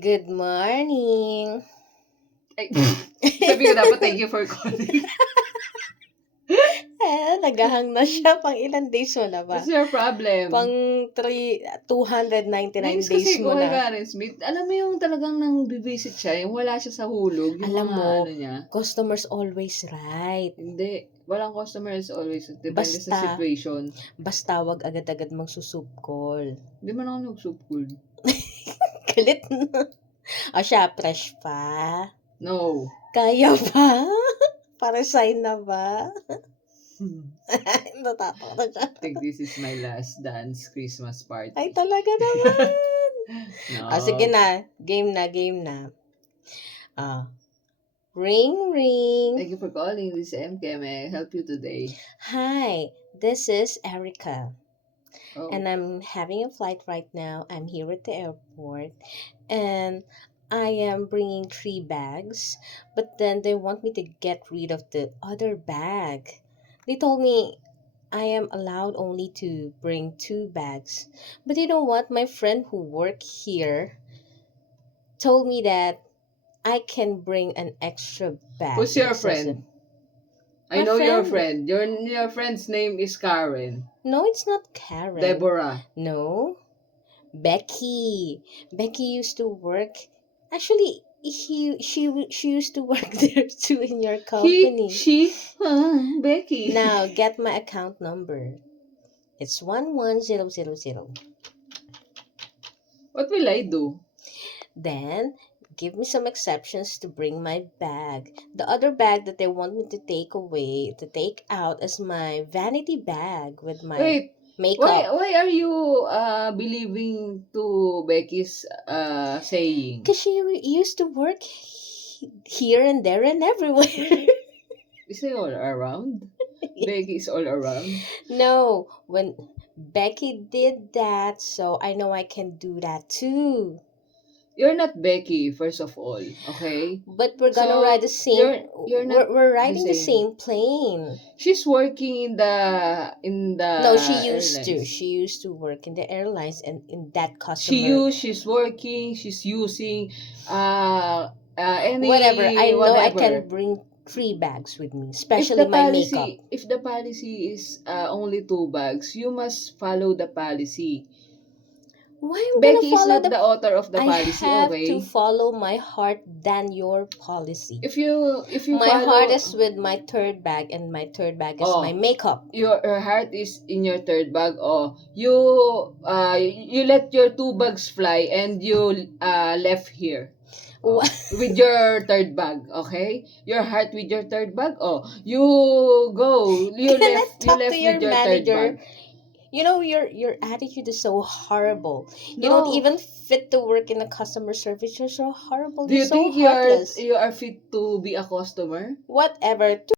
Good morning. Ay, sabi ko dapat thank you for calling. Nagahang na siya. Pang ilan days mo na ba? What's your problem? Pang 299 Nainis days kasi mo ko kay na. Karen Smith. Alam mo yung talagang nang bibisit siya, yung wala siya sa hulog, yung Alam mga mo, ano niya. Customers always right. Hindi. Walang customer is always. Depende sa Basta. situation. Basta wag agad-agad magsusup call. Hindi man ako nag-soup Galit na. O siya, fresh pa? No. Kaya pa? Para sign na ba? Natatakot na siya. I think this is my last dance Christmas party. Ay, talaga naman. No. Sige na. Game na. Ring, ring. Thank you for calling. This is MK. May I help you today? Hi, this is Erica. Oh. And I'm having a flight right now. I'm here at the airport. And I am bringing 3 bags. But then they want me to get rid of the other bag. They told me I am allowed only to bring 2 bags. But you know what? My friend who works here told me that I can bring an extra bag. Who's your friend? I My know your friend. friend. Your friend's name is Karen. No, it's not Karen. Deborah. No. Becky. Becky used to work. Actually, she used to work there too in your company. Becky. Now get my account number. It's 11000. What will I do? Then give me some exceptions to bring my bag. The other bag that they want me to take out is my vanity bag with my Wait. makeup. Why are you believing to Becky's saying? Because she used to work here and there and everywhere. Is she all around? Becky is all around? No, when Becky did that, so I know I can do that too. You're not Becky, first of all, okay? But we're gonna So, ride the same. you're not We're riding the same. same plane. She's working in the No, she used to. airlines. She used to work in the airlines and in that customer. She's working, she's using any Whatever. I know I whatever. can bring 3 bags with me, especially my makeup. If the policy is only 2 bags, you must follow the policy. Why am I Becky gonna is follow not the author of the policy, I have okay? to follow my heart than your policy. If you My follow, heart is with my 3rd bag, and my 3rd bag is my makeup. your heart is in your 3rd bag. You let your 2 bags fly and you left here. With your 3rd bag, okay? Your heart with your 3rd bag. You Can I left talk to with your your 3rd manager? bag. You know, your attitude is so horrible. You No. don't even fit to work in a customer service. You're so horrible. Do you You're so think heartless. you are fit to be a customer? Whatever.